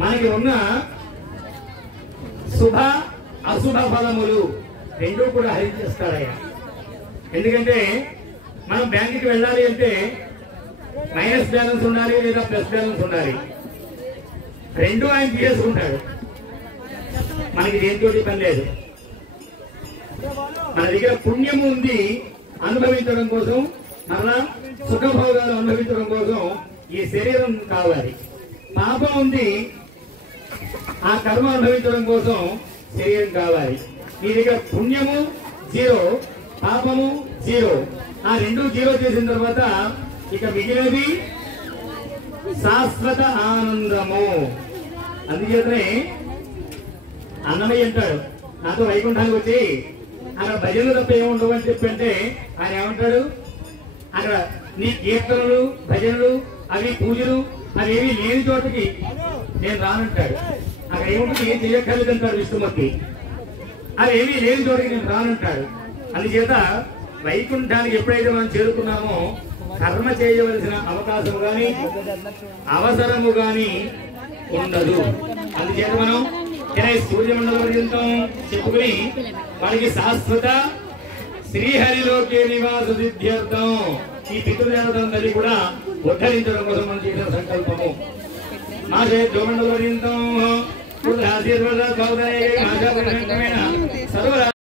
మనకి ఉన్న శుభ అశుభ ఫలములు రెండూ కూడా హరించేస్తాడయ్యా. ఎందుకంటే మనం బ్యాంకుకి వెళ్ళాలి అంటే మైనస్ బ్యాలెన్స్ ఉండాలి లేదా ప్లస్ బ్యాలెన్స్ ఉండాలి. రెండు ఆయన తీసుకుంటాడు. మనకి దేనితోటి పని లేదు. మన దగ్గర పుణ్యము ఉంది అనుభవించడం కోసం, మరలా సుఖభోగాలు అనుభవించడం కోసం ఈ శరీరం కావాలి. పాపం ఉంది ఆ కర్మ అనుభవించడం కోసం శరీరం కావాలి. మీ దగ్గర పుణ్యము జీరో, పాపము జీరో. ఆ రెండు జీరో చేసిన తర్వాత ఇక మిగిలినది శాశ్వత ఆనందము. అందుచేతనే అన్నమయ్య అంటాడు, నాతో వైకుంఠానికి వచ్చి అక్కడ భజనలు తప్ప ఏముండవు అని చెప్పంటే ఆయన ఏమంటాడు, అక్కడ నీ కీర్తనలు భజనలు అవి పూజలు అవి ఏవి లేని చోటకి నేను రానంటాడు. అక్కడ ఏముంటుంది, ఏం చేయక్కర్లేదు అంటాడు విష్ణుమూర్తి. అవి ఏమీ లేని చోటకి నేను రానంటాడు. అందుచేత వైకుంఠానికి ఎప్పుడైతే మనం చేరుకున్నామో కర్మ చేయవలసిన అవకాశము గాని అవసరము గాని ఉండదు. అందుచేత మనం సూర్యమండల పర్యంతం చెప్పుకుని వారికి శాశ్వత శ్రీహరిలోకే నివాస సిద్ధ్యర్థం ఈ పితృదేవతలను తల్లి కూడా ఉద్ధరించడం కోసం మనం చేసిన సంకల్పము. మా జోమండల పర్యంతం సర్వ